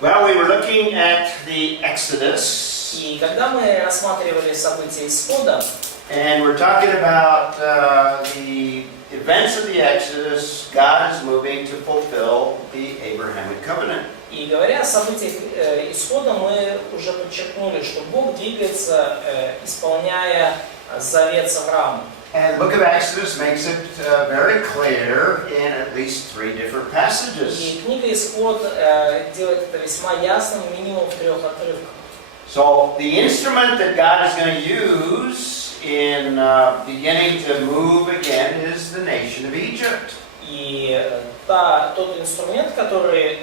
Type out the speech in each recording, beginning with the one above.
Well, we were looking at the Exodus, И когда мы рассматривали события исхода, and we're talking about the events of the Exodus, God is moving to fulfill the Abrahamic covenant. и говоря о событиях исхода, мы уже подчеркнули, что Бог двигается, исполняя завет с Авраамом. And the book of Exodus makes it very clear in at least 3 different passages. И книга Исход делает это весьма ясным, минимум в 3 отрывках. So the instrument that God is going to use in beginning to move again is the nation of Egypt. И тот инструмент, который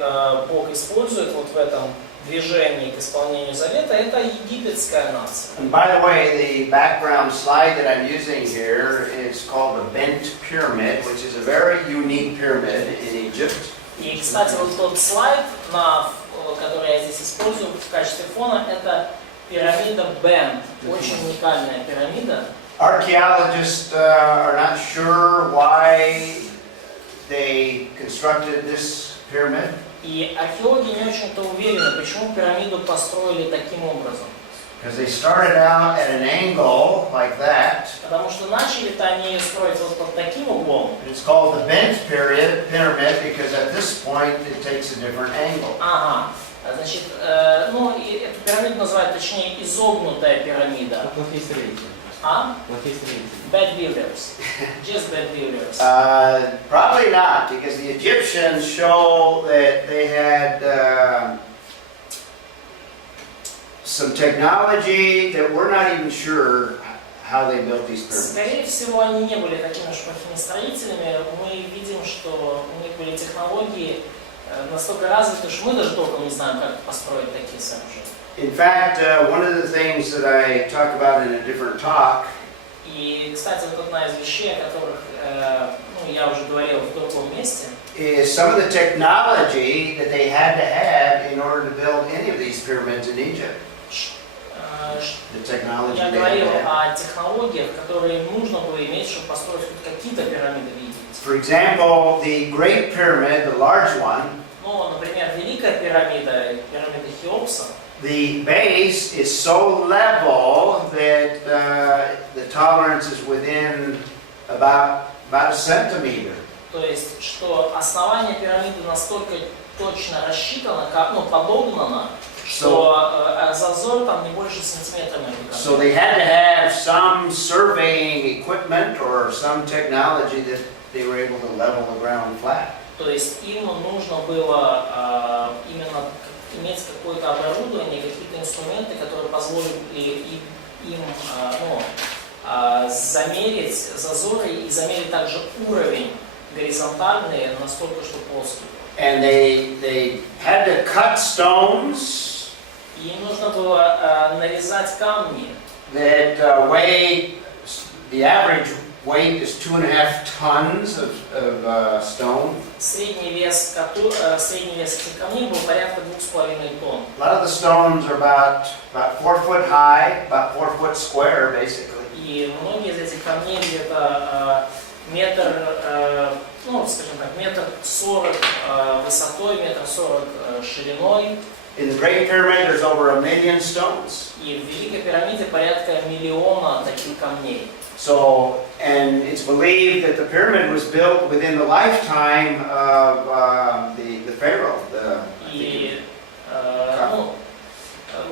Бог использует вот в этом движении к исполнению завета, это египетская нация. And by the way, the background slide that I'm using here is called the bent pyramid, which is a very unique pyramid in Egypt. И, кстати, вот тот слайд, который я здесь использую в качестве фона, это пирамида Бент, очень уникальная пирамида. Archaeologists are not sure why they constructed this pyramid. И археологи не очень-то уверены, почему пирамиду построили таким образом. Because they started out at an angle like that. Потому что начали-то они ее строить вот под таким углом. It's called the bent pyramid because at this point it takes a different angle. Ага. Значит, ну, и эту пирамиду называют, точнее, изогнутая пирамида. А? Bad builders. Just bad builders. Probably not, because the Egyptians show that they had some technology that we're not even sure how they built these pyramids. Скорее всего, они не были такими уж плохими строителями. Мы видим, что у них были технологии настолько развиты, что мы даже толком не знаем, как построить такие сооружения. In fact, one of the things that I talk about in a different talk И, кстати, вот одна из вещей, о которых я уже говорил в другом месте, is some of the technology that they had to have in order to build any of these pyramids in Egypt. The technology я they говорил had. о технологиях, которые нужно было иметь, чтобы построить хоть какие-то пирамиды в Египте. For example, the Great Pyramid, the large one, Ну, например, Великая пирамида, пирамида Хеопса, the base is so level that the tolerance is within about a centimeter. то есть, что основание пирамиды настолько точно рассчитано, подогнано, что зазор там не больше сантиметра между So they had to have some surveying equipment or some technology that they were able to level the ground flat. То есть им нужно было именно иметь какое-то оборудование, какие-то инструменты, которые позволили им замерить зазоры и замерить также уровень горизонтальный настолько, что плоский. And they had to cut stones И им нужно было нарезать камни. that weigh, the average weight is 2.5 tons of stone. Средний вес этих камней был порядка 2,5 тонн. A lot of the stones are about 4 foot high, about 4 foot square, basically. И многие из этих камней где-то метр 40 высотой, метр 40 шириной. In the Great Pyramid, there's over 1 million stones. И в Великой пирамиде порядка 1 миллиона таких камней. So, and it's believed that the pyramid was built within the lifetime of the Pharaoh. И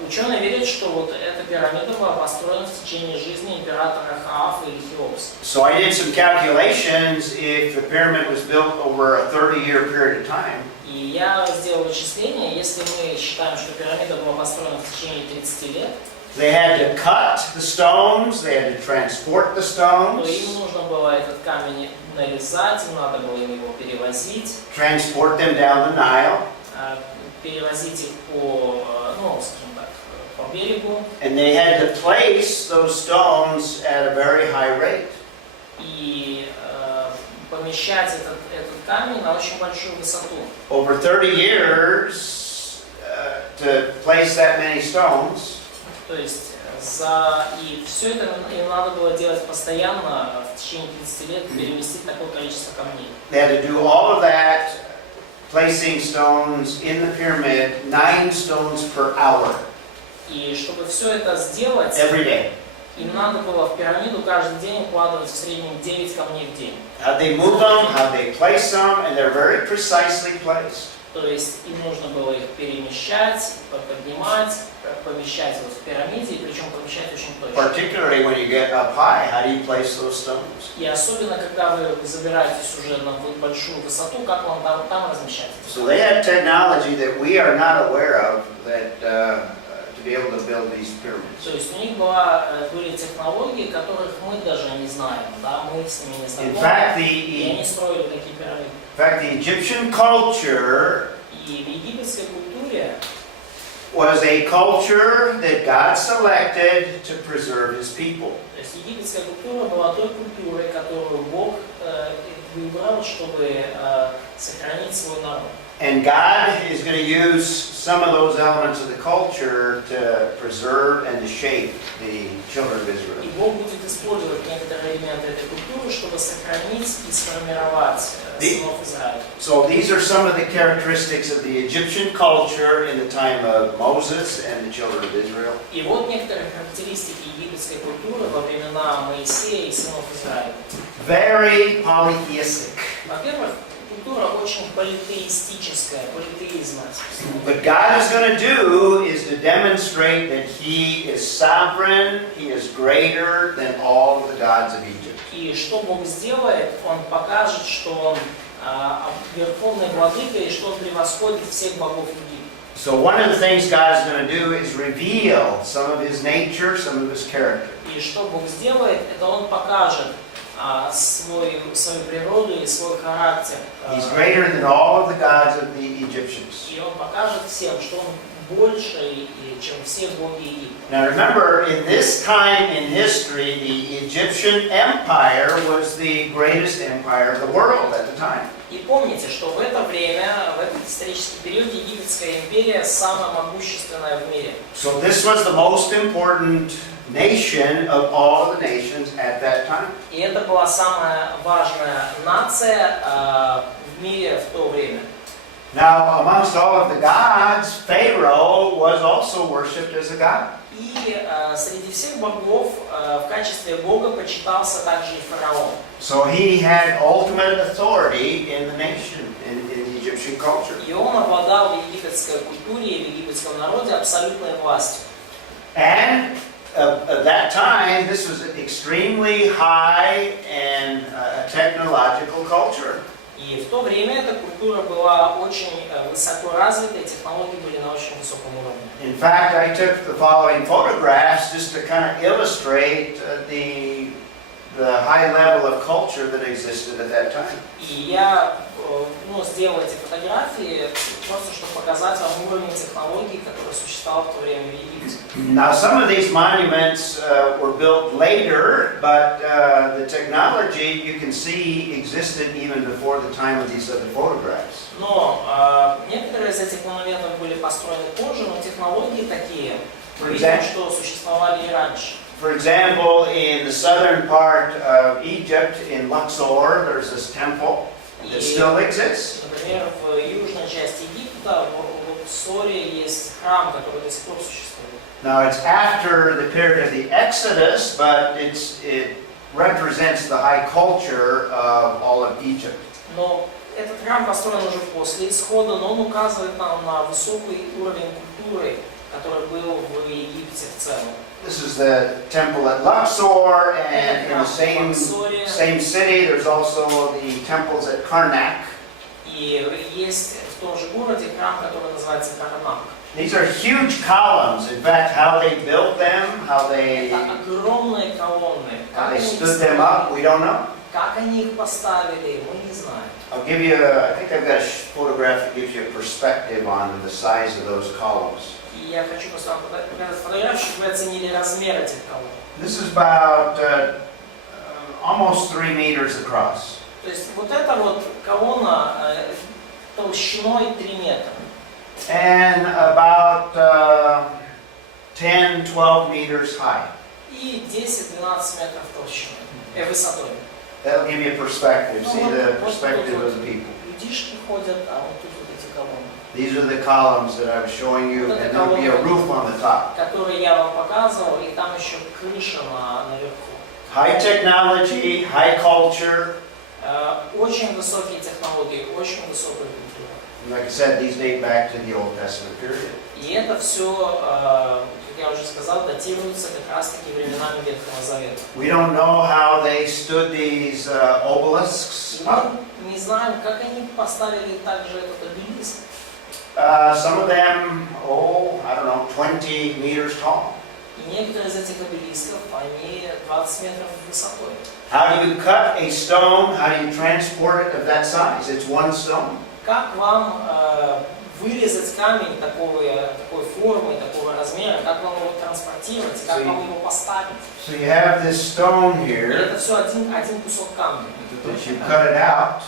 ученые верят, что вот эта пирамида была построена в течение жизни императора Хаафа или Хеопса. So I did some calculations if the pyramid was built over a 30-year period of time. И я сделал вычисление, если мы считаем, что пирамида была построена в течение 30 лет, They had to cut the stones, they had to transport the то stones, им нужно было этот камень нарезать, им надо было его перевозить, transport them down the Nile, перевозить их по берегу, and they had to place those stones at a very high rate. И помещать этот камень на очень большую высоту. Over 30 years to place that many stones. То есть и все это им надо было делать постоянно в течение 30 лет, переместить такое количество камней. They had to do all of that, place placing stones in the pyramid, 9 stones per hour, И чтобы все это сделать, every day. им надо было в пирамиду каждый день укладывать в среднем 9 камней в день. How they move them, how they place them, and they're very precisely placed. То есть им нужно было их перемещать, поднимать, помещать вот в пирамиде, и причем помещать очень точно. Particularly when you get up high, how do you place those stones? И особенно, когда вы забираетесь уже на большую высоту, как вам там размещать? So they had technology that we are not aware of that to be able to build these pyramids. То есть у них были технологии, которых мы даже не знаем, да, мы с ними не In знакомы, fact, и они строили такие пирамиды. the Egyptian culture И в египетской культуре was a culture that God selected to preserve His people. То есть египетская культура была той культурой, которую Бог выбрал, чтобы сохранить свой народ. And God is going to use some of those elements of the culture to preserve and to shape the children of Israel. И Бог будет использовать некоторые элементы этой культуры, чтобы сохранить и сформировать сынов Израиля. So these are some of the characteristics of the Egyptian culture in the time of Moses and the children of Israel. И вот некоторые характеристики египетской культуры во времена Моисея и сынов Израиля. Very polytheistic. Во-первых, культура очень политеистическая, политеизм. What God is going to do is to demonstrate that He is sovereign, He is greater than all of the gods of Egypt. И что Бог сделает, Он покажет, что Он верховный владыка и что Он превосходит всех богов Египта. So one of the things God is going to do is reveal some of His nature, some of His character. И что Бог сделает, это Он покажет свою природу и свой характер. He's greater than all of the gods of the Egyptians. И Он покажет всем, что Он больше, чем все боги Египта. Now remember, in this time in history, the Egyptian Empire was the greatest empire of the world at the time. И помните, что в это время, в этот исторический период, Египетская империя самая могущественная в мире. So this was the most important nation of all the nations at that time. И это была самая важная нация в мире в то время. Now, amongst all of the gods, Pharaoh was also worshipped as a god. И среди всех богов в качестве бога почитался также и фараон. So he had ultimate authority in the nation, in the Egyptian culture. И он обладал в египетской культуре и в египетском народе абсолютной властью. And at that time, this was an extremely high and technological culture. И в то время эта культура была очень высоко развита, и технологии были на очень высоком уровне. In fact, I took the following photographs just to kind of illustrate the high level of culture that existed at that time. И я сделал эти фотографии просто, чтобы показать вам уровень технологий, который существовал в то время в Египте. Now, some of these monuments were built later, but the technology you can see existed even before the time of these other photographs. Но некоторые из этих монументов были построены позже, но технологии такие, видим, что существовали и раньше. For example, in the southern part of Egypt, in Luxor, there's this temple that still exists. Например, в южной части Египта, в Луксоре, есть храм, который до сих пор существует. Now, it's after the period of the Exodus, but it represents the high culture of all of Egypt. Но этот храм построен уже после исхода, но он указывает нам на высокий уровень культуры, который был в Египте в целом. This is the temple at Luxor, and in the same city, there's also the temples at Karnak. И есть в том же городе храм, который называется Карнак. These are huge columns. In fact, how they built them, how they stood them up, we don't know. Как они их поставили, мы не знаем. I'll give you I think I've got a photograph that gives you a perspective on the size of those columns. И я хочу просто вам показать фотографию, чтобы вы оценили размер этих колонн. This is about almost 3 meters across. То есть вот эта вот колонна толщиной 3 метра. And about 10-12 meters high. И 10-12 метров толщиной, высотой. That'll give you a perspective. See the perspective of the people. Людишки ходят, а вот тут вот эти колонны. These are the columns that I was showing you, and there will be a roof on the top. Которые я вам показывал, и там еще крыша наверху. High technology, high culture. Очень высокие технологии, очень высокая культура. Like I said, these date back to the Old Testament period. И это все, как я уже сказал, датируется как раз-таки временами Ветхого Завета. We don't know how they stood these obelisks up. Мы не знаем, как они поставили также этот обелиск. Some of them, I don't know, 20 meters tall. И некоторые из этих обелисков, они 20 метров высотой. How do you cut a stone? How do you transport it of that size? It's one stone. Как вам вырезать камень такой формы, такого размера, как вам его транспортировать, как вам его поставить? So you have this stone И here это все один кусок камня. that you cut it out.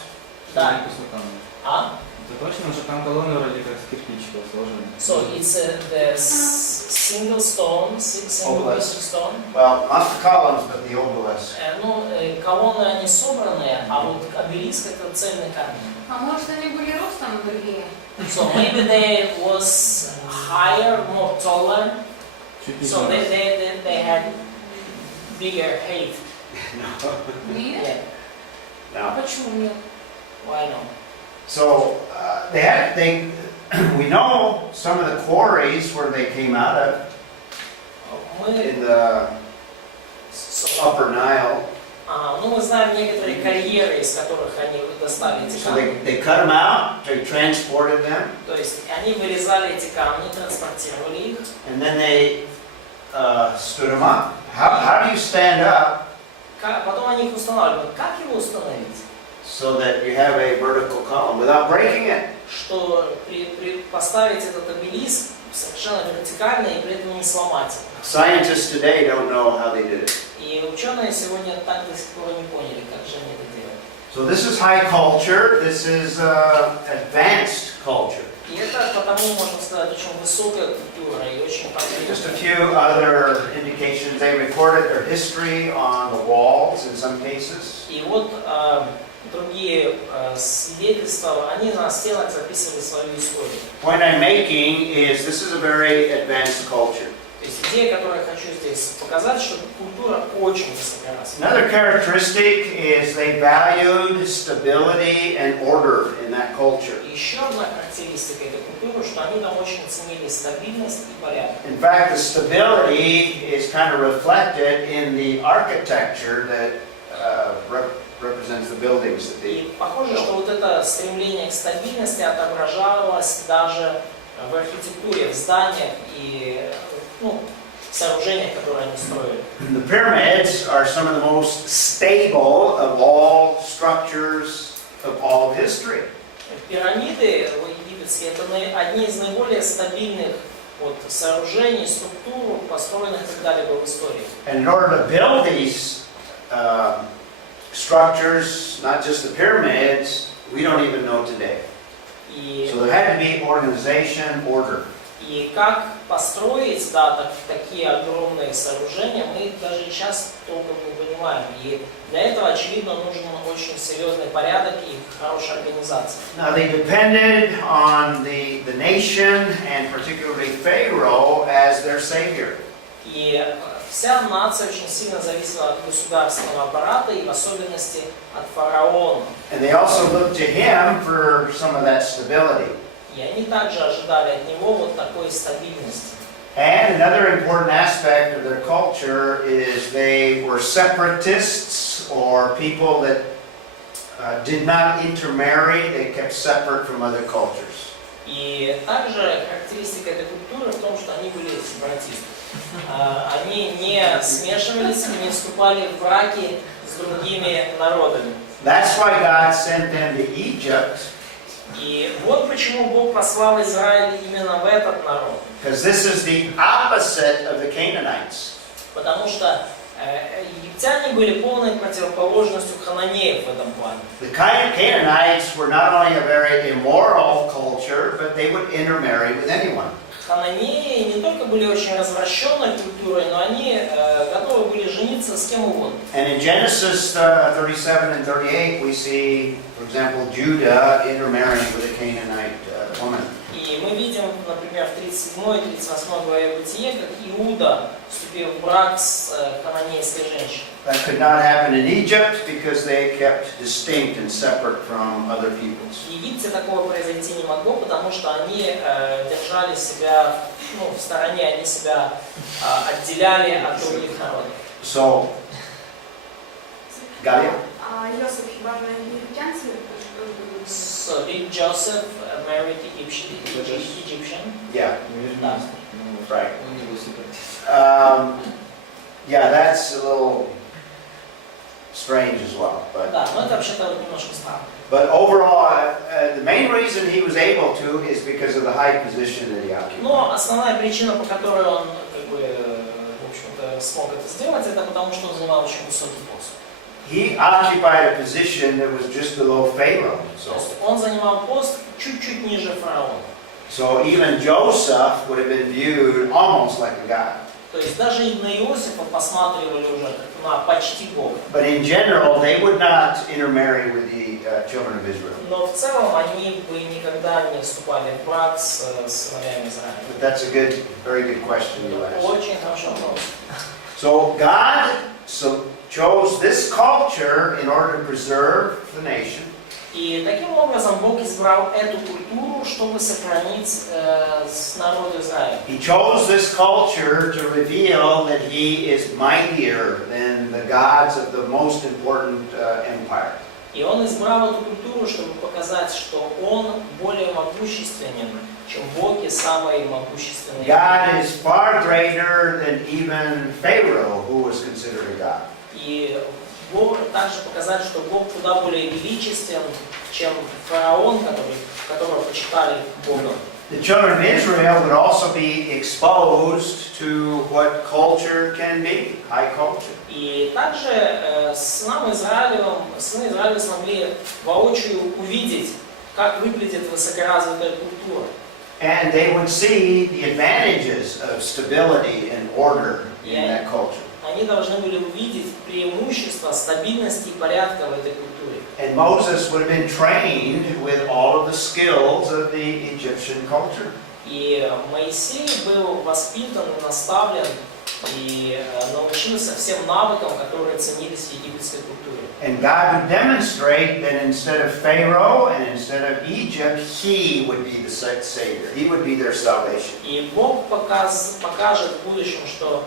Да. А? Это точно, что там колонны вроде как с кирпичиков сложены. So it's the single stone, single piece of stone. Well, not the columns, but the obelisk. Ну, колонны они собранные, а вот обелиск это цельный камень. А может они были ростом другие? So maybe they was higher, more taller. So they had bigger height. Нет? Yeah. No. Почему нет? Why not? So we know some of the quarries where they came out of Мы, in the Upper Nile. ну, мы знаем некоторые карьеры, из которых они достали эти So камни. they cut them out, they transported them, То есть они вырезали эти камни, транспортировали их. and then they stood them up. How do you stand up Потом они их устанавливают. Как его установить? so that you have a vertical column without breaking it? Что поставить этот обелиск совершенно вертикально и при этом не сломать его. Scientists today don't know how they did it. И ученые сегодня так до сих пор не поняли, как же они это делают. So this is high culture. This is advanced culture. И это потому, можно сказать, очень высокая культура и очень Just a продвинутая. few other indications. They recorded their history on the walls in some cases. И вот другие свидетельства, они на стенах записывали свою историю. Point I'm making is this is a very advanced culture. То есть идея, которую я хочу здесь показать, что культура очень высокоразвита. Another characteristic is they valued stability and order in that culture. И еще одна характеристика этой культуры, что они там очень ценили стабильность и порядок. In fact, the stability is kind of reflected in the architecture that represents the buildings that they И похоже, built. что вот это стремление к стабильности отображалось даже в архитектуре, в зданиях и сооружениях, которые они строили. The pyramids are some of the most stable of all structures of all of history. Пирамиды египетские – это одни из наиболее стабильных сооружений, структур, построенных когда-либо в истории. And in order to build these structures, not just the pyramids, we don't even know today. И, So there had to be organization, order. и как построить такие огромные сооружения, мы даже сейчас толком не понимаем. И для этого, очевидно, нужен очень серьезный порядок и хорошая организация. Now they depended on the nation and particularly Pharaoh as their savior. И вся нация очень сильно зависела от государственного аппарата и в особенности от фараона. And they also looked to him for some of that stability. И они также ожидали от него вот такой стабильности. And another important aspect of their culture is they were separatists or people that did not intermarry. They kept separate from other cultures. И также характеристика этой культуры в том, что они были сепаратисты. Они не смешивались, не вступали в браки с другими народами. That's why God sent them to Egypt. И вот почему Бог послал Израиль именно в этот народ. Because this is the opposite of the Canaanites. Потому что египтяне были полной противоположностью хананеев в этом плане. The Canaanites were not only a very immoral culture, but they would intermarry with anyone. хананеи не только были очень развращенной культурой, но они готовы были жениться с кем угодно. And in Genesis 37 and 38, we see, for example, Judah intermarrying with a Canaanite woman. И мы видим, например, в 37 и 38 главе Бытие, как Иуда вступил в брак с хананейской женщиной. That could not happen in Egypt because they kept distinct and separate from other peoples. В Египте такого произойти не могло, потому что они держали себя в стороне, они себя отделяли от других народов. So, Галя? Йосиф хіба на єгиптянців? So did Joseph marry Egyptian? Yeah, Да. right. У него супер. Yeah, that's a little strange as well. Да, но это вообще-то немножко странно. But overall, the main reason he was able to is because of the high position that he occupied. Но основная причина, по которой он, в общем-то, смог это сделать, это потому, что он занимал очень высокий пост. He occupied a position that was just below Pharaoh. То есть он занимал пост чуть-чуть ниже фараона. So even Joseph would have been viewed almost like a god. То есть даже на Иосифа посматривали уже как на почти Бога. But in general, they would not intermarry with the children of Israel. Но в целом они бы никогда не вступали в брак с сыновьями Израиля. But that's a good, very good question you asked. Очень хороший вопрос. So God chose this culture in order to preserve the nation. И таким образом Бог избрал эту культуру, чтобы сохранить народ Израиля. He chose this culture to reveal that He is mightier than the gods of the most important empire. И он избрал эту культуру, чтобы показать, что он более могущественен, чем боги самые могущественные. God is far greater than even Pharaoh, who was considered a god. И Бог также показать, что Бог куда более величествен, чем фараон, которого почитали Богом. The children of Israel would also be exposed to what culture can be, high culture. И также сыны Израиля смогли воочию увидеть, как выглядит высокоразвитая культура. And they would see the advantages of stability and order in that culture. Они должны были увидеть преимущества стабильности и порядка в этой культуре. And Moses would have been trained with all of the skills of the Egyptian culture. И Моисей был воспитан и наставлен и научился всем навыкам, которые ценились в египетской культуре. And God would demonstrate that instead of Pharaoh and instead of Egypt, He would be the Savior. He would be their salvation. И Бог покажет в будущем, что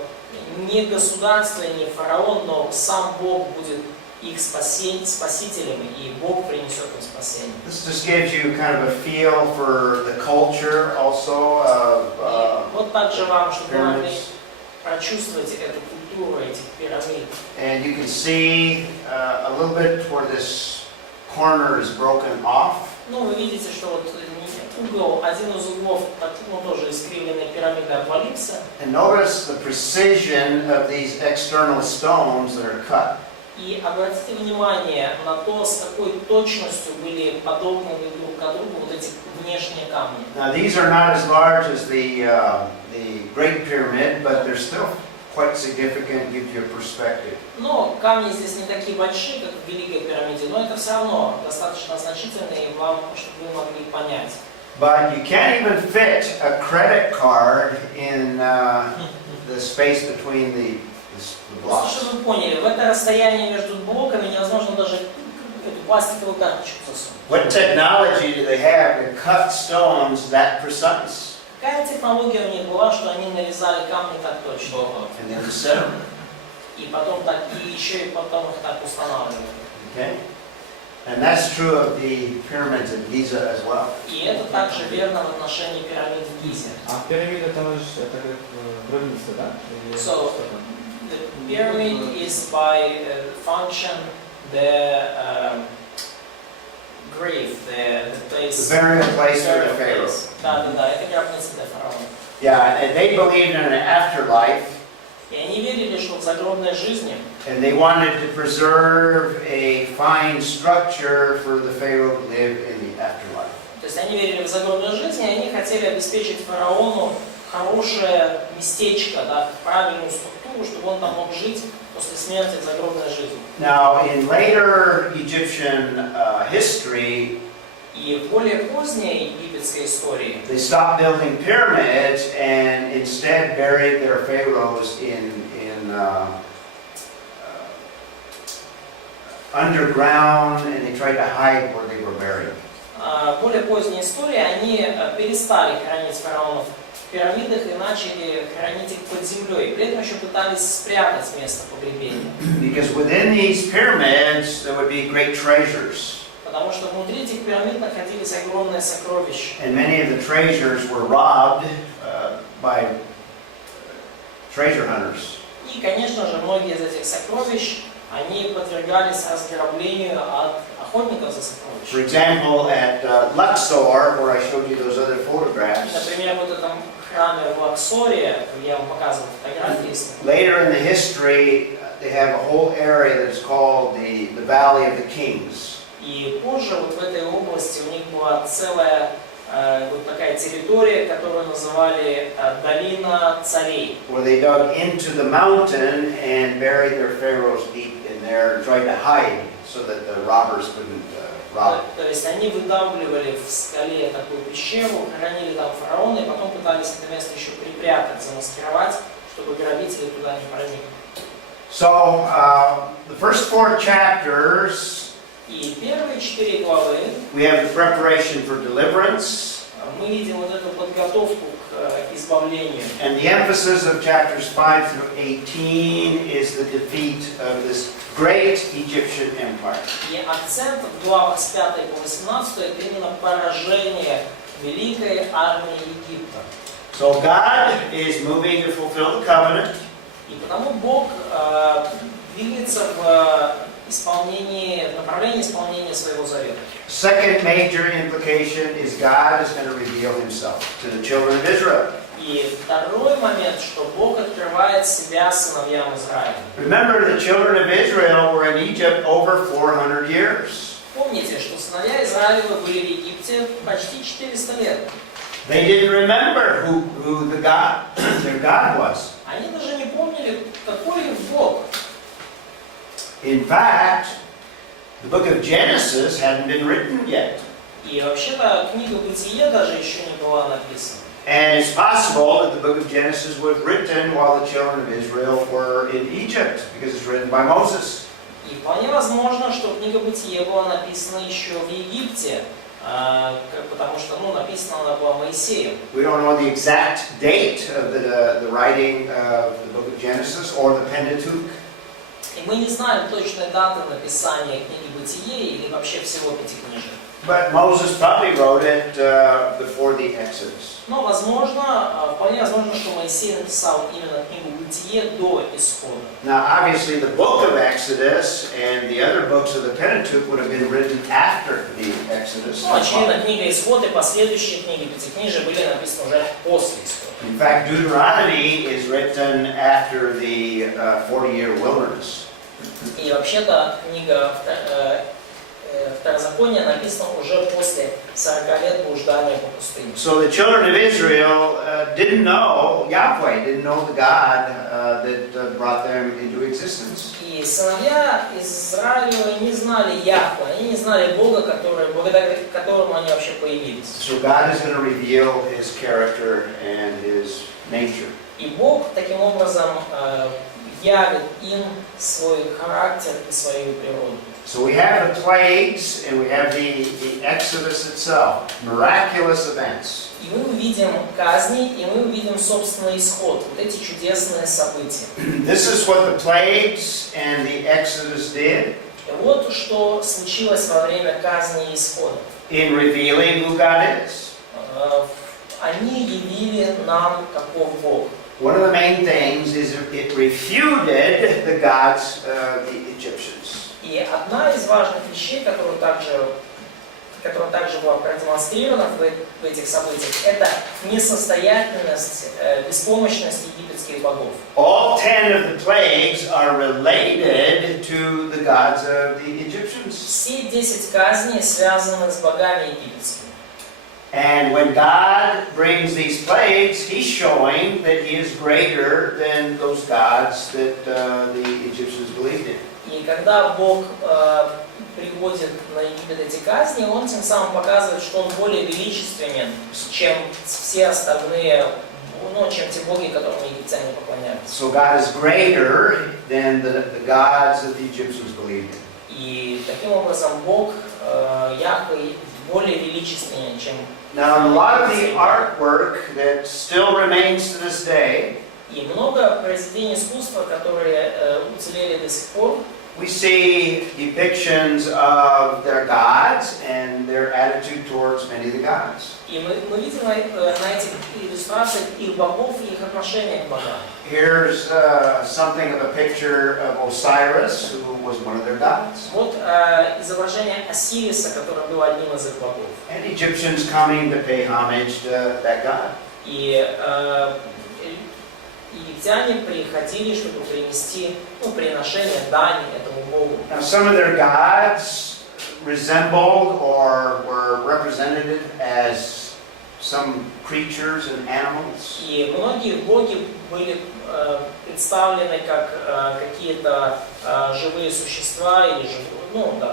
не государство, не фараон, но сам Бог будет их спасителем, и Бог принесет им спасение. This just gives you kind of a feel for the culture also of Вот также вам, чтобы вы могли pyramids. прочувствовать эту культуру этих пирамид. And you can see a little bit where this corner is broken off. Ну, вы видите, что вот угол, один из углов, тоже искривленной пирамиды обвалился. And notice the precision of these external stones that are cut. И обратите внимание на то, с какой точностью были подогнаны друг к другу вот эти внешние камни. Now these are not as large as the Great Pyramid, but they're still quite significant, gives you a perspective. Но камни здесь не такие большие, как в Великой пирамиде, но это все равно достаточно значительные, вам, чтобы вы могли понять. But you can't even fit a credit card in the space between the blocks. Чтобы вы поняли, в это расстояние между блоками невозможно даже эту пластиковую карточку засунуть. What technology do they have to cut stones that precise? Какая технология у них была, что они нарезали камни так точно? And then set them. И потом так, и еще и потом их так устанавливали. Okay? And that's true of the pyramids in Giza as well. И это также верно в отношении пирамид в Гизе. А пирамида это как гробница, да? So, the pyramid is by function the grave, the place. The burial place for the burial pharaoh. place. Да, это гробница для фараона. Yeah, and they believed in an afterlife. И они верили, что в загробной жизни, And they wanted to preserve a fine structure for the pharaoh to live in the afterlife. то есть они верили в загробную жизнь, и они хотели обеспечить фараону хорошее местечко, да, правильную структуру, чтобы он там мог жить после смерти в загробной жизни. Now, in later Egyptian history, И в более поздней египетской истории they stopped building pyramids and instead buried their pharaohs in underground, and they tried to hide where they were buried. в более поздней истории они перестали хранить фараонов в пирамидах и начали хранить их под землей. При этом еще пытались спрятать место погребения. Because within these pyramids there would be great treasures. Потому что внутри этих пирамид находились огромные сокровища. And many of the treasures were robbed by treasure hunters. И, конечно же, многие из этих сокровищ, они подвергались разграблению от охотников за For сокровищами. example, at Luxor, where I showed you those other photographs, Например, вот в этом храме в Лаксоре, я вам показывал фотографии, later in the history, they have a whole area that is called the Valley of the Kings. и позже вот в этой области у них была целая вот такая территория, которую называли Долина царей. Where they dug into the mountain and buried their pharaohs deep in there and tried to hide so that the robbers couldn't rob. То есть они выдавливали в скале такую пещеру, хранили там фараона, и потом пытались это место еще припрятать, замаскировать, чтобы грабители туда не проникли. So, the first 4 chapters, И первые 4 главы we have the preparation for deliverance, мы видим вот эту подготовку к избавлению. and the emphasis of chapters 5 through 18 is the defeat of this great Egyptian empire. И акцент в главах с 5 по 18 это именно поражение великой армии Египта. So God is moving to fulfill the covenant. И потому Бог двигается в направлении исполнения своего завета. Second major implication is God is going to reveal himself to the children of Israel. И второй момент, что Бог открывает себя сыновьям Израиля. Remember, the children of Israel were in Egypt over 400 years. Помните, что сыновья Израилева были в Египте почти 400 лет. They didn't remember who their God was. Они даже не помнили, какой их Бог. In fact, the book of Genesis hadn't been written yet. И вообще-то книга Бытие даже еще не была написана. And it's possible that the book of Genesis was written while the children of Israel were in Egypt, because it's written by Moses. И вполне возможно, что книга Бытие была написана еще в Египте, потому что, написана она была Моисеем. We don't know the exact date of the writing of the book of Genesis or the Pentateuch. И мы не знаем точной даты написания книги Бытие или вообще всего Пятикнижия. But Moses probably wrote it before the Exodus. Но вполне возможно, что Моисей написал именно книгу Бытие до Исхода. Now, obviously, the book of Exodus and the other books of the Pentateuch would have been written after the Exodus. Очевидно, книга Исход и последующие книги Пятикнижия были написаны уже после Исхода. In fact, Deuteronomy is written after the 40-year wilderness. И вообще-то книга Второзакония написана уже после 40 лет блуждания по пустыне. So the children of Israel didn't know Yahweh, didn't know the God that brought them into existence. И сыновья Израилева не знали Яхве, они не знали Бога, благодаря которому они вообще появились. So God is going to reveal His character and His nature. И Бог таким образом явит им свой характер и свою природу. So we have the plagues and we have the Exodus itself, miraculous events. И мы увидим казни, и мы увидим собственный исход, вот эти чудесные события. This is what the plagues and the Exodus did И вот что случилось во время казни и исхода. in revealing who God is. Они явили нам, каков Бог. One of the main things is it refuted the gods of the Egyptians. И одна из важных вещей, которая также была продемонстрирована в этих событиях, это несостоятельность, беспомощность египетских богов. All 10 of the plagues are related to the gods of the Egyptians. Все 10 казней связаны с богами египетскими. And when God brings these plagues, He's showing that He is greater than those gods that the Egyptians believed in. И когда Бог приводит на Египет эти казни, Он тем самым показывает, что Он более величественен, чем все остальные, чем те боги, которым египтяне поклонялись. So God is greater than the gods that the Egyptians believed in. И таким образом Бог, Яхве, более величественнее, чем... Now, a lot of the artwork that still remains to this day, И много произведений искусства, которые уцелели до сих пор, we see depictions of their gods and their attitude towards many of the gods. и мы видим на этих иллюстрациях их богов и их отношения к богам. Here's something of a picture of Osiris, who was one of their gods. Вот изображение Осириса, который был одним из их богов. And Egyptians coming to pay homage to that god. И египтяне приходили, чтобы принести приношение, дань этому богу. Now, some of their gods resembled or were represented as some creatures and animals. И многие боги были представлены как какие-то живые существа или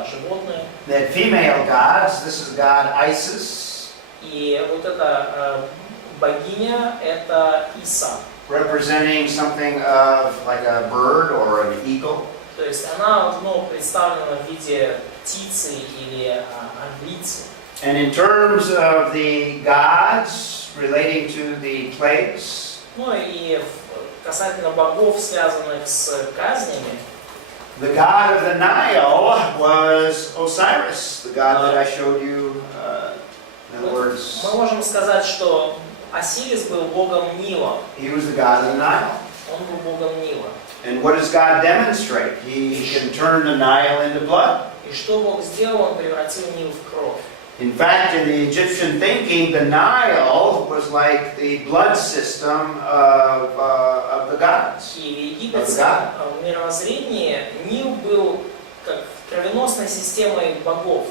животные. They had female gods. This is god Isis, И вот эта богиня — это Иса. representing something of like a bird or an eagle. То есть она представлена в виде птицы или орлицы. And in terms of the gods relating to the plagues, Ну и касательно богов, связанных с казнями, the god of the Nile was Osiris, the god that I showed you. In other words, мы можем сказать, что Осирис был богом Нила. he was the god of the Nile. Он был богом Нила. And what does God demonstrate? He can turn the Nile into blood. И что Бог сделал? Он превратил Нил в кровь. In fact, in the Egyptian thinking, the Nile was like the blood system of the gods. И в египетском мировоззрении Нил был как кровеносной системой богов.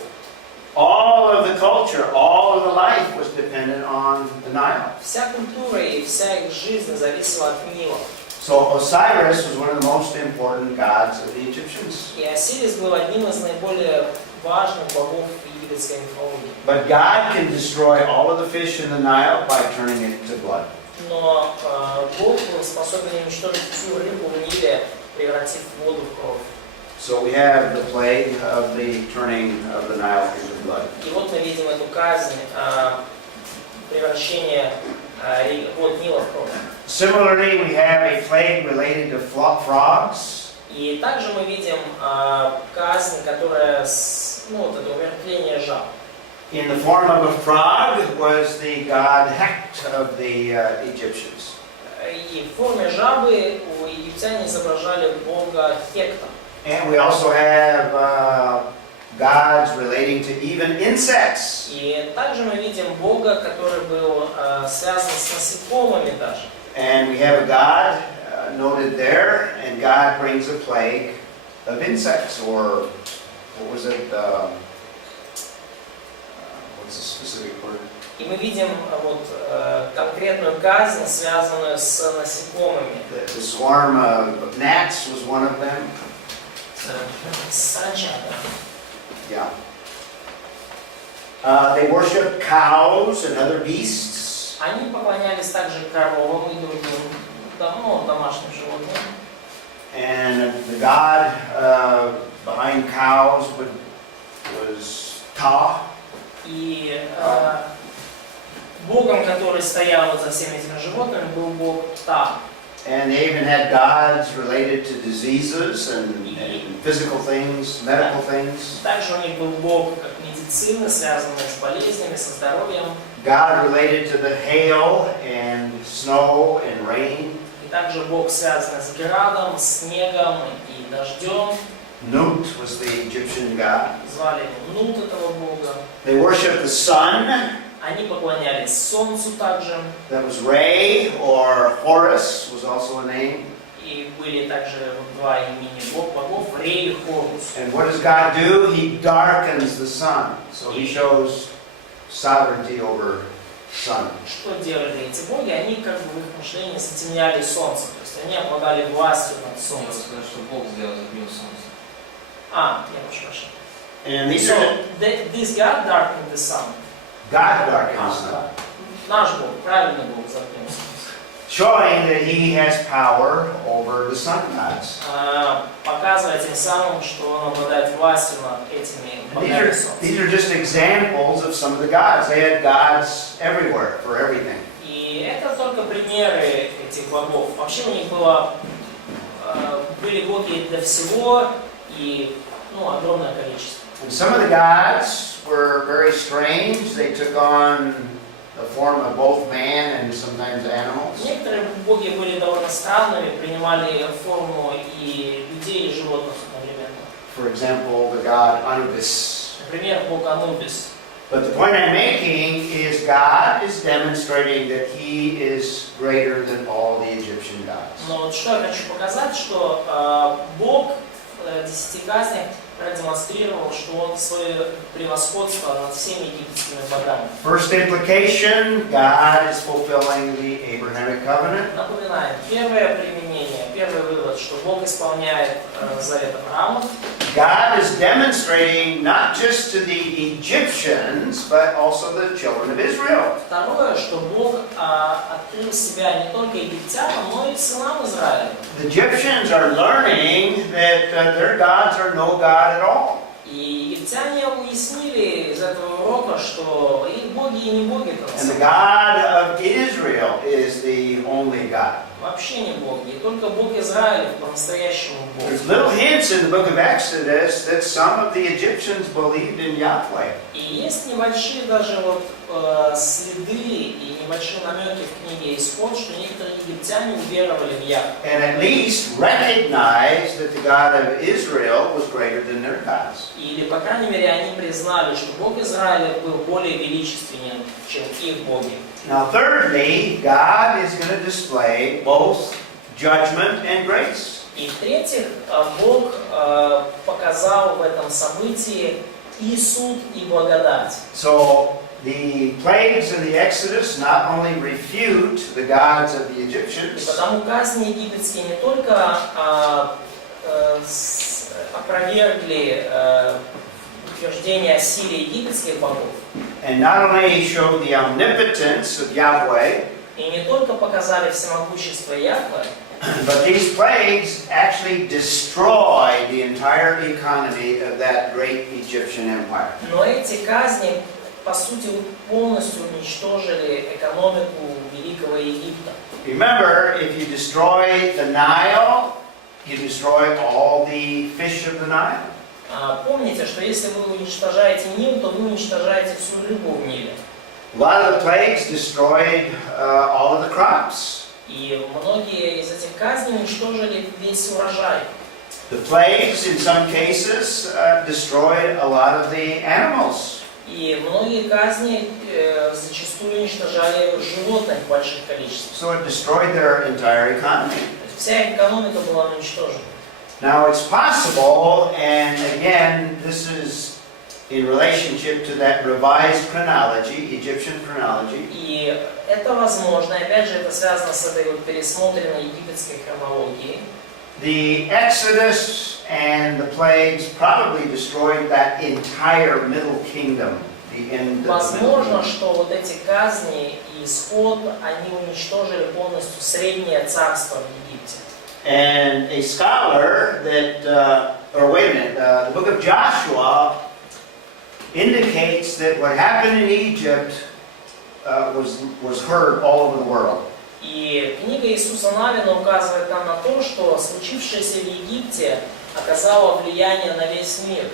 All of the culture, all of the life was dependent on the Nile. Вся культура и вся их жизнь зависела от Нила. So Osiris was one of the most important gods of the Egyptians. И Осирис был одним из наиболее важных богов египетской мифологии. But God can destroy all of the fish in the Nile by turning it to blood. Но Бог был способен уничтожить всю рыбу в Ниле, превратив воду в кровь. So we have the plague of the turning of the Nile into blood. И вот мы видим эту казнь, превращение вод Нила в кровь. Similarly, we have a plague related to frogs. И также мы видим казнь, которая, это умертвление жаб. In the form of a frog was the god Hecht of the Egyptians. И в форме жабы у египтяне изображали бога Хекта. And we also have gods relating to even insects. И также мы видим бога, который был связан с насекомыми даже. And we have a god noted there, and God brings a plague of insects, or what was it? What's the specific word? И мы видим конкретную казнь, связанную с насекомыми. The swarm of gnats was one of them. Саранча. Yeah. They worship cows and other beasts. Они поклонялись также коровам и другим домашним животным. And the god behind cows was Ptah. И богом, который стоял за всеми этими животными, был бог Пта. And they even had gods related to diseases and physical things, medical things. Также у них был бог как медицины, связанный с болезнями, со здоровьем. God related to the hail and snow and rain. И также бог, связанный с градом, снегом и дождем. Nut was the Egyptian god. Звали его Нут, этого бога. They worshiped the sun. Они поклонялись солнцу также. That was Ray, or Horus was also a name. И были также два имени богов, Рэй и Хорус. And what does God do? He darkens the sun. So He shows sovereignty over sun. Что делали эти боги? Они как бы в их мышлении затемняли солнце, то есть они обладали властью над Я солнцем. сказал, что Бог сделал затмил солнце. Я прошу прощения. And these So, are this God darkened the sun. God darkened the sun, Да. Наш Бог, правильный Бог затмил солнце. showing that He has power over the sun gods. Показывая тем самым, что Он обладает властью над этими богами солнца. These are just examples of some of the gods. They had gods everywhere for everything. И это только примеры этих богов. Вообще у них были боги для всего и огромное количество. And some of the gods were very strange. They took on the form of both man and sometimes animals. Некоторые боги были довольно странными, принимали форму и людей, и животных одновременно. For example, the god Anubis. Например, бог Анубис. But the point I'm making is God is demonstrating that He is greater than all the Egyptian gods. Но вот что я хочу показать, что Бог в 10 казнях продемонстрировал, что Он свое превосходство над всеми египетскими богами. First implication, God is fulfilling the Abrahamic covenant. Напоминаем, первое применение, первый вывод, что Бог исполняет завет Авраама. God is demonstrating not just to the Egyptians, but also the children of Israel. Второе, что Бог открыл себя не только египтянам, но и сынам Израиля. The Egyptians are learning that their gods are no God at all. И египтяне уяснили из этого урока, что их боги и не боги-то на And the самом деле. God of Israel is the only God. Вообще не боги, и только Бог Израиля по-настоящему Бог. There's little hints in the book of Exodus that some of the Egyptians believed in Yahweh. И есть небольшие даже следы и небольшие намеки в книге Исход, что некоторые египтяне уверовали в Яхве. And at least recognized that the God of Israel was greater than their gods. Или, по крайней мере, они признали, что Бог Израиля был более величественен, чем их боги. Now thirdly, God is going to display both judgment and grace. И в-третьих, Бог показал в этом событии и суд, и благодать. So the plagues in the Exodus not only refute the gods of the И Egyptians, потому казни египетские не только опровергли утверждение о силе египетских богов, and not only show the omnipotence of Yahweh, и не только показали всемогущество Яхве, but these plagues actually destroyed the entire economy of that great Egyptian empire. но эти казни, по сути, полностью уничтожили экономику Великого Египта. Remember, if you destroy the Nile, you destroy all the fish of the Nile. Помните, что если вы уничтожаете Нил, то вы уничтожаете всю рыбу в Ниле. A lot of the plagues destroyed all of the crops. И многие из этих казней уничтожили весь урожай. The plagues, in some cases, destroyed a lot of the animals. И многие казни зачастую уничтожали животных в больших количествах. So it destroyed their entire economy. То есть вся экономика была уничтожена. Now it's possible, and again, this is in relationship to that revised chronology, Egyptian chronology. И это возможно, и опять же это связано с этой вот пересмотренной египетской хронологией. The Exodus and the plagues probably destroyed that entire Middle Kingdom, the end of the Middle Возможно, Kingdom. что вот эти казни и исход, они уничтожили полностью среднее царство в Египте. And a scholar that, the book of Joshua indicates that what happened in Egypt was heard all over the world. И книга Иисуса Навина указывает нам на то, что случившееся в Египте оказало влияние на весь мир.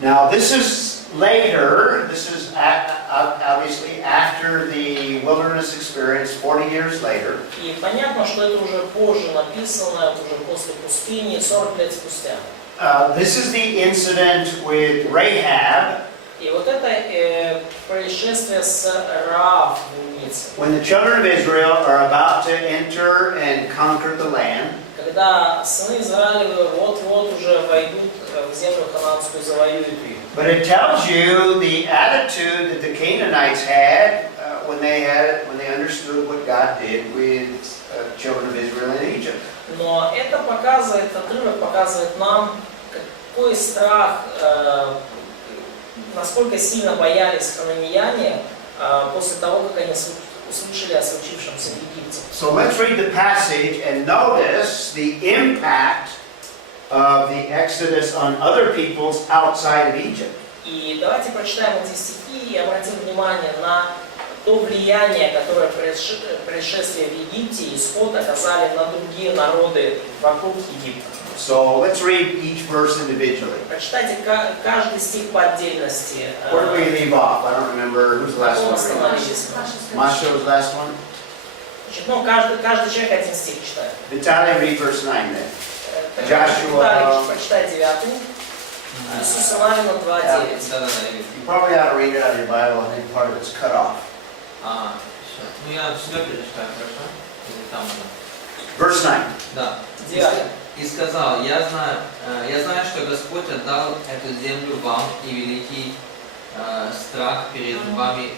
Now this is later, this is obviously after the wilderness experience, 40 years later. И понятно, что это уже позже написано, уже после пустыни, 40 лет спустя. This is the incident with Rahab. И вот это происшествие с Раав блудницей. When the children of Israel are about to enter and conquer the land, когда сыны Израилевы вот-вот уже войдут в землю ханаанскую, завоюют ее. But it tells you the attitude that the Canaanites had when they understood what God did with children of Israel in Egypt. Но это показывает, отрывок показывает нам, какой страх, насколько сильно боялись хананеяне после того, как они услышали о случившемся в Египте. So let's read the passage and notice the impact of the Exodus on other peoples outside of Egypt. И давайте прочитаем эти стихи и обратим внимание на то влияние, которое пришествие в Египте и исход оказали на другие народы вокруг Египта. So let's read each verse individually. Прочитайте каждый стих по отдельности. Where do we leave off? I don't remember. Who's the last Какого one? остановились? Masha was the last one? Значит, ну, каждый человек один стих читает. Vitaly, read verse 9 then. Joshua. Виталий, прочитай 9. Иисуса Навина 2:9. Да, я вижу. You probably ought to read it out of your Bible. I think part of it's cut off. Всё. Ну я всегда перечитаю, хорошо? Или там уже? Verse 9. Да. 9. И сказал, я знаю, что Господь отдал эту землю вам, и великий страх перед вами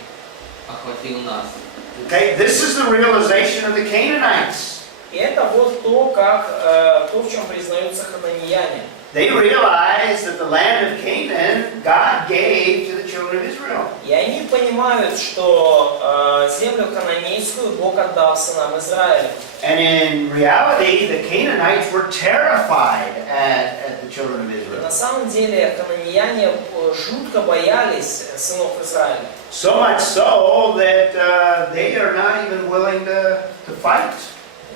охватил нас. Okay, this is the realization of the Canaanites. И это вот то, в чем признаются хананеяне. They realized that the land of Canaan God gave to the children of Israel. И они понимают, что землю хананейскую Бог отдал сынам Израиля. And in reality, the Canaanites were terrified at the children of И Israel. на самом деле хананеяне жутко боялись сынов Израиля. So much so that they are not even willing to fight.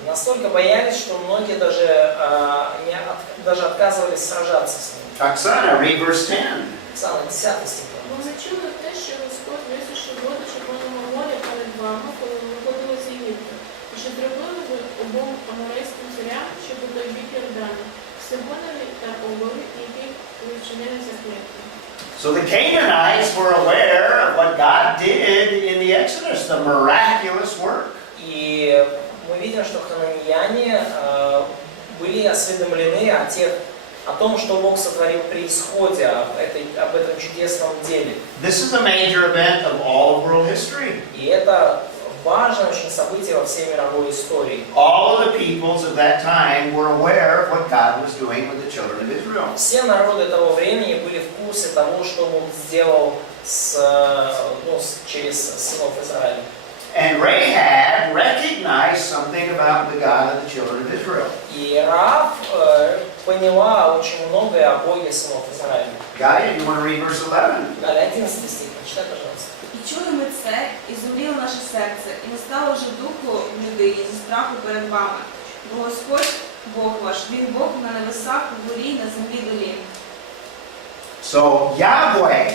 Настолько боялись, что многие даже отказывались сражаться с ними. Oksana, read verse 10. Оксана, 10 стих. Бо ми чули те, що Господь висушив воду Червоного моря перед вами, коли ви виходили з Єгипту. І що зробили ви обом аморейським царям, що по той бік Йордану, Сигонові та Огові, яких ви вчинили закляття. So the Canaanites were aware of what God did in the Exodus, the miraculous work. И мы видим, что хананеяне были осведомлены о том, что Бог сотворил при исходе, об этом чудесном деле. This is a major event of all of world history. И это важное очень событие во всей мировой истории. All of the peoples of that time were aware of what God was doing with the children of Israel. Все народы того времени были в курсе того, что Бог сделал через сынов Израиля. And Rahab recognized something about the God of the children of Israel. И Раав поняла очень многое о Боге сынов Израиля. Guy, you want to read verse 11? Далее 11 стих, прочитай, пожалуйста. І чули ми це, і зумріло наше серце, і не стало вже духу в людині зі страху перед вами. Бо Господь, Бог ваш, Він Бог на небесах, в горі, на землі долі. So Yahweh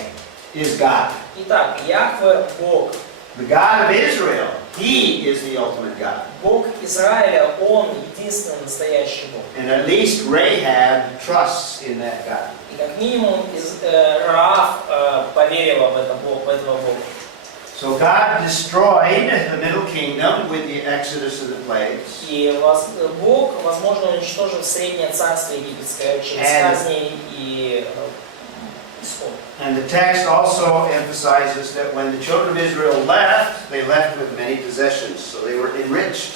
is God. Итак, Яхве Бог. The God of Israel, He is the ultimate God. Бог Израиля, Он единственный настоящий Бог. And at least Rahab trusts in that God. И как минимум Раав поверила в этого Бога. So God destroyed the middle kingdom with the exodus of the plagues. И Бог, возможно, уничтожил Среднее Царство Египетское через казни и исход. And the text also emphasizes that when the children of Israel left, they left with many possessions, so they were enriched.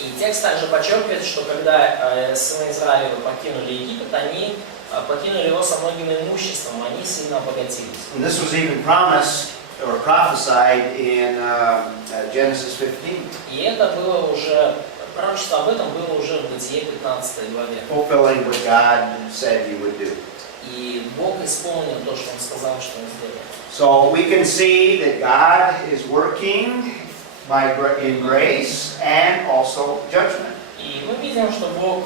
И текст также подчеркивает, что когда сыны Израиля покинули Египет, они покинули его со многим имуществом, они сильно обогатились. And this was even promised or prophesied in Genesis 15. И это было уже, пророчество об этом было уже в Бытие 15 главе. Fulfilling what God said He would do. И Бог исполнил то, что Он сказал, что Он сделает. So we can see that God is working in grace and also judgment. И мы видим, что Бог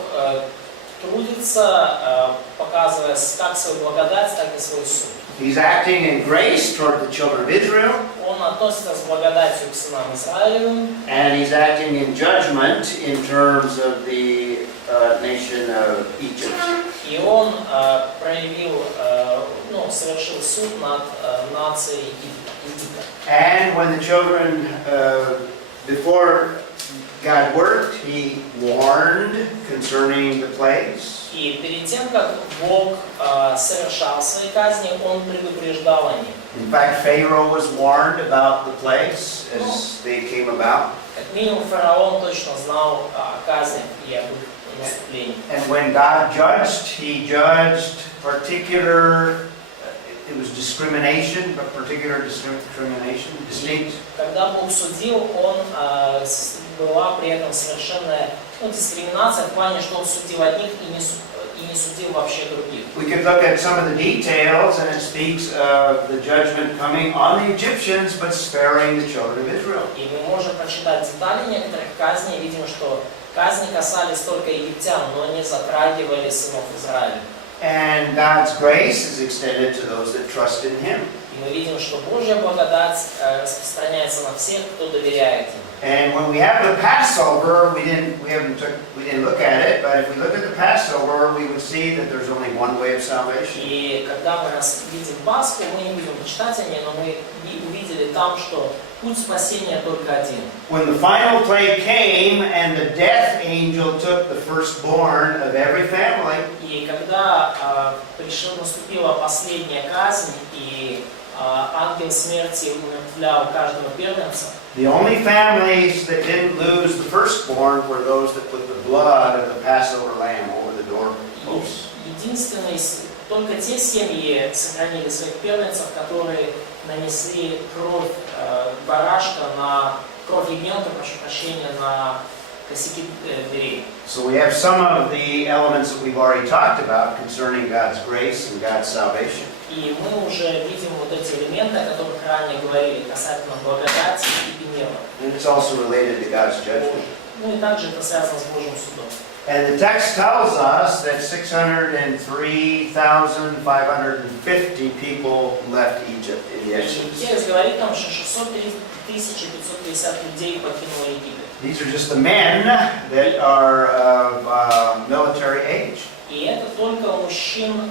трудится, показывая как свою благодать, так и свой суд. He's acting in grace toward the children of Israel. Он относится с благодатью к сынам Израилевым. And He's acting in judgment in terms of the nation of Egypt. И Он совершил суд над нацией Египта. And when the children, before God worked, He warned concerning the plagues. И перед тем, как Бог совершал свои казни, Он предупреждал о них. In fact, Pharaoh was warned about the plagues as they came about. Как минимум, фараон точно знал о казнях и об их наступлении. And when God judged, He judged particular, it was discrimination, but particular discrimination, distinct. Когда Бог судил, была при этом совершенная дискриминация в плане, что Он судил одних и не судил вообще других. We could look at some of the details, and it speaks of the judgment coming on the Egyptians, but sparing the children of Israel. И мы можем прочитать детали некоторых казней, и видим, что казни касались только египтян, но не затрагивали сынов Израиля. And God's grace is extended to those that trust in Him. И мы видим, что Божья благодать распространяется на всех, кто доверяет Ему. And when we have the Passover, we didn't look at it, but if we look at the Passover, we would see that there's only one way of salvation. И когда мы видим Пасху, мы не будем читать о ней, но мы увидели там, что путь спасения только один. When the final plague came and the death angel took the firstborn of every family, И когда наступила последняя казнь, и ангел смерти умертвлял каждого первенца, the only families that didn't lose the firstborn were those that put the blood of the Passover lamb over the doorposts. единственные, только те семьи сохранили своих первенцев, которые нанесли кровь барашка кровь ягненка, прошу прощения, на косяки дверей. So we have some of the elements that we've already talked about concerning God's grace and God's salvation. И мы уже видим вот эти элементы, о которых ранее говорили, касательно благодати и гнева. And it's also related to God's judgment. Ну и также это связано с Божьим судом. And the text tells us that 603,550 people left Egypt in the И Exodus. текст говорит нам, что 603 550 людей покинуло Египет. These are just the men that are of military age. И это только мужчин,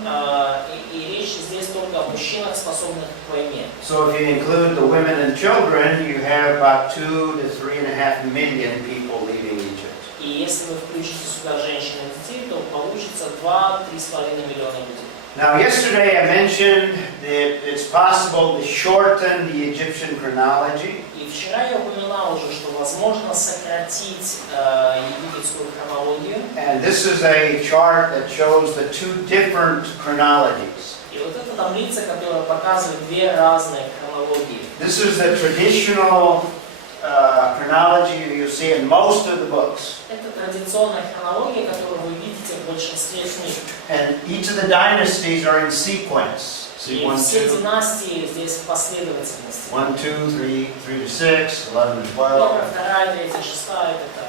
и речь здесь только о мужчинах, способных к войне. So if you include the women and children, you have about 2 to 3.5 million people leaving Egypt. И если вы включите сюда женщин и детей, то получится 2-3,5 миллиона людей. Now, yesterday I mentioned that it's possible to shorten the Egyptian chronology. И вчера я упоминал уже, что возможно сократить египетскую хронологию. And this is a chart that shows the two different chronologies. И вот эта таблица, которая показывает две разные хронологии. This is the traditional chronology you see in most of the books. Это традиционная хронология, которую вы видите в большинстве книг. And each of the dynasties are in sequence. See, И 1, все 2, династии здесь в последовательности. 1, 2, 3, 3 to 6, 11 to 12. Первая, вторая, третья, шестая, это так.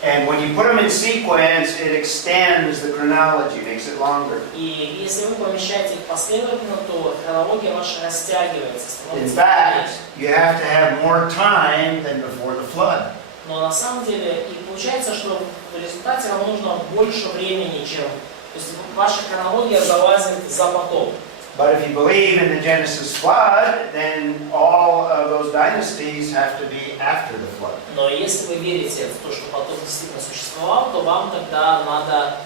And when you put them in sequence, it extends the chronology, makes it longer. И если вы помещаете их последовательно, то хронология ваша растягивается, In становится fact, длиннее. you have to have more time than before the flood. Но на самом деле и получается, что в результате вам нужно больше времени, чем... То есть ваша хронология залазит за потоп. But if you believe in the Genesis flood, then all of those dynasties have to be after the flood. Но если вы верите в то, что потоп действительно существовал, то вам тогда надо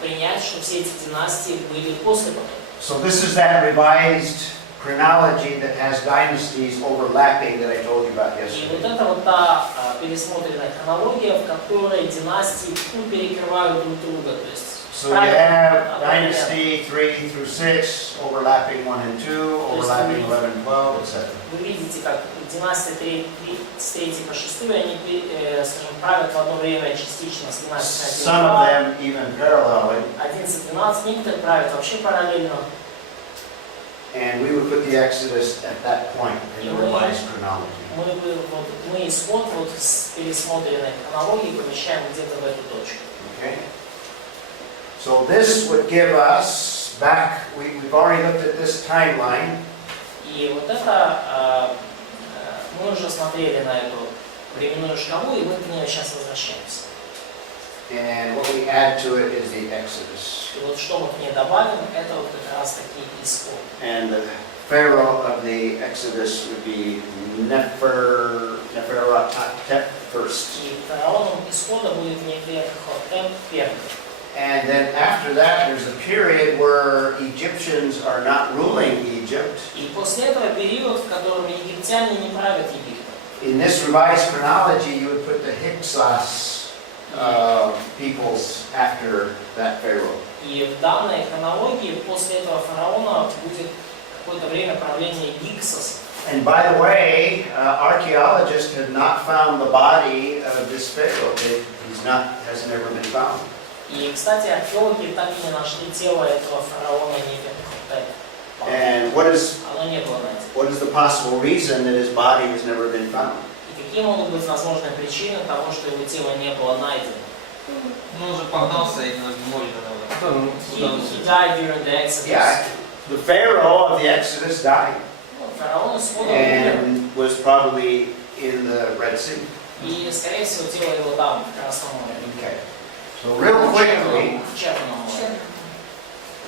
принять, что все эти династии были после потопа. So this is that revised chronology that has dynasties overlapping that I told you about И yesterday. вот это вот та пересмотренная хронология, в которой династии перекрывают друг друга. То есть So you have dynasty 3 through 6 overlapping 1 and 2, overlapping 11 and 12, etc. Вы видите, как династия с 3 по 6, они, скажем, правят в одно время частично с династией Some of them even paralleling. 11-12, некоторые правят вообще параллельно. And we would put the Exodus at that point in the revised chronology. Мы исход вот с пересмотренной хронологией помещаем где-то в эту точку. Okay? So this would give us back, we've already looked at this timeline. И вот это, мы уже смотрели на эту временную шкалу, и мы к ней сейчас возвращаемся. And what we add to it is the Exodus. И вот что мы к ней добавим, это вот как раз таки исход. And the pharaoh of the Exodus would be Nefertari first. И фараоном исхода будет Нефертхотеп I. And then after that, there's a period where Egyptians are not ruling Egypt. И после этого период, в котором египтяне не правят Египтом. In this revised chronology, you would put the Hyksos peoples after that Pharaoh. И в данной хронологии после этого фараона будет какое-то время правления Гиксос. And by the way, archaeologists have not found the body of this Pharaoh. Has never been found. И, кстати, археологи так и не нашли тело этого фараона Нефертхотеп. And Оно не было найдено. what is the possible reason that his body has never been found? И какие могут быть возможные причины того, что его тело не было найдено? Ну, он же погнался и на море, наверное. He died during the Exodus. Yeah, the Pharaoh of the Exodus died Фараон исхода умер. and was probably in the Red Sea. И, скорее всего, тело его там, в Красном море. Okay. So real quickly, В Черном море.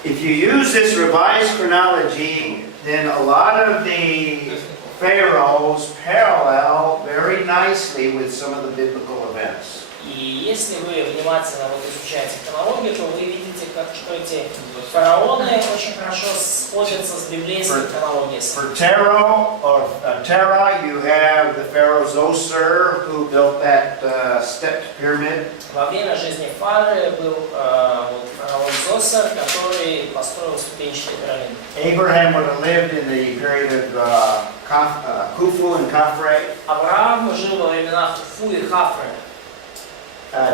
if you use this revised chronology, then a lot of the pharaohs parallel very nicely with some of the biblical events. И если вы внимательно изучаете хронологию, то вы видите, что эти фараоны очень хорошо сходятся с библейской хронологией. For Terah, you have the pharaoh Zoser who built that stepped pyramid. Во время жизни Фары был фараон Зосер, который построил ступенчатые пирамиды. Abraham would have lived in the period of Khufu and Khafre. Авраам жил во времена Хуфу и Хафры.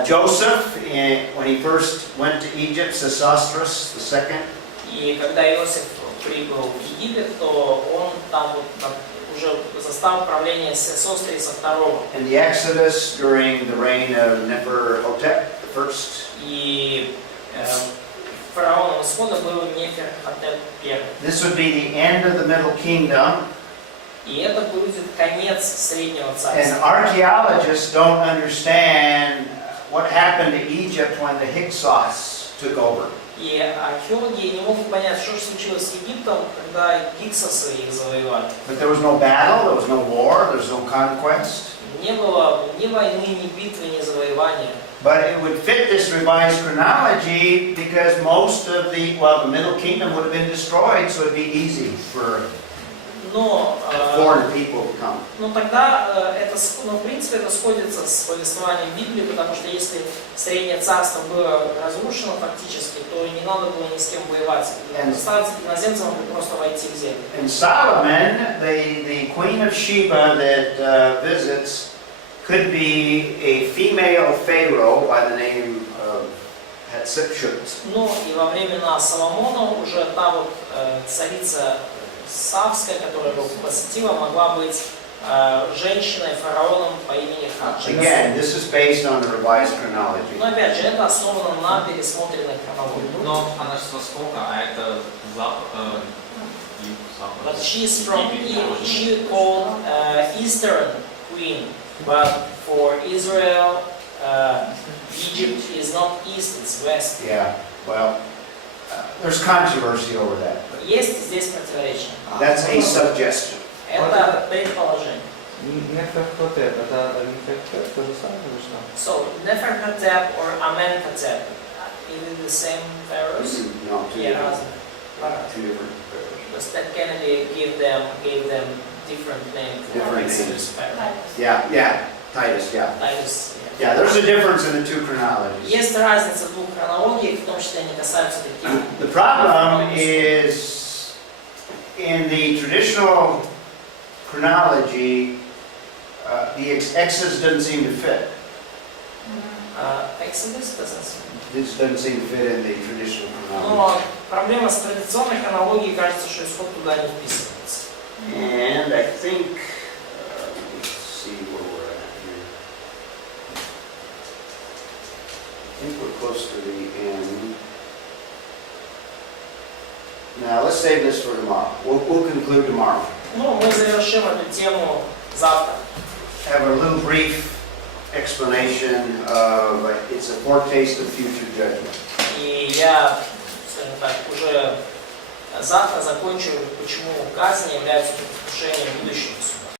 Joseph, when he first went to Egypt, Sesostris II. И когда Иосиф прибыл в Египет, то он там уже застал правление Сесостриса II. And the Exodus during the reign of Neferhotep I. И фараоном исхода был Нефертхотеп I. This would be the end of the Middle Kingdom. И это будет конец Среднего And Царства. archaeologists don't understand what happened to Egypt when the Hyksos took over. И археологи не могут понять, что же случилось с Египтом, когда гиксосы их завоевали. But there was no battle, there was no war, there was no conquest. Не было ни войны, ни битвы, ни завоевания. But it would fit this revised chronology because most of the Middle Kingdom would have been destroyed, so it'd be easy for Но foreign people to come. тогда в принципе, это сходится с повествованием Библии, потому что если Среднее Царство было разрушено фактически, то не надо было ни с кем воевать. Достаточно иноземцам просто войти в землю. And Solomon, the queen of Sheba that visits, could be a female pharaoh by the name of Hatshepsut. Ну и во времена Соломона уже та вот царица Савская, которая его посетила, могла быть женщиной, фараоном по имени Хатшепсут. Again, this is based on the revised chronology. Но опять же, это основано на пересмотренной хронологии. Но она же с востока, а это запад. But she's from she called Eastern Queen, but for Israel, Egypt is not east, it's west. Yeah, well, there's controversy over that. Есть здесь противоречие. That's a suggestion. Это предположение. Нефертхотеп, это Нефертхотеп, то же самое или что? So Neferhotep or Amenhotep, is it the same pharaohs? No, two Yeah, different. Two different pharaohs. Because Ted Kennedy gave them different names. Different Exodus pharaoh. Yeah, Titus, yeah. Titus, Yeah, there's a difference in the two chronologies. Есть разница в двух хронологиях, в том числе они касаются таких. The problem is in the traditional chronology, the Exodus doesn't seem to fit. Exodus This doesn't seem to fit in the traditional chronology. Но проблема с традиционной хронологией, кажется, что исход туда не вписывается. And I think, let's see where we're at here. I think we're close to the end. Now, let's save this for tomorrow. We'll conclude tomorrow. Ну, мы завершим эту тему завтра. Have a little brief explanation of, it's a foretaste of future judgment. И я, скажем так, уже завтра закончу, почему казни являются предвкушением будущего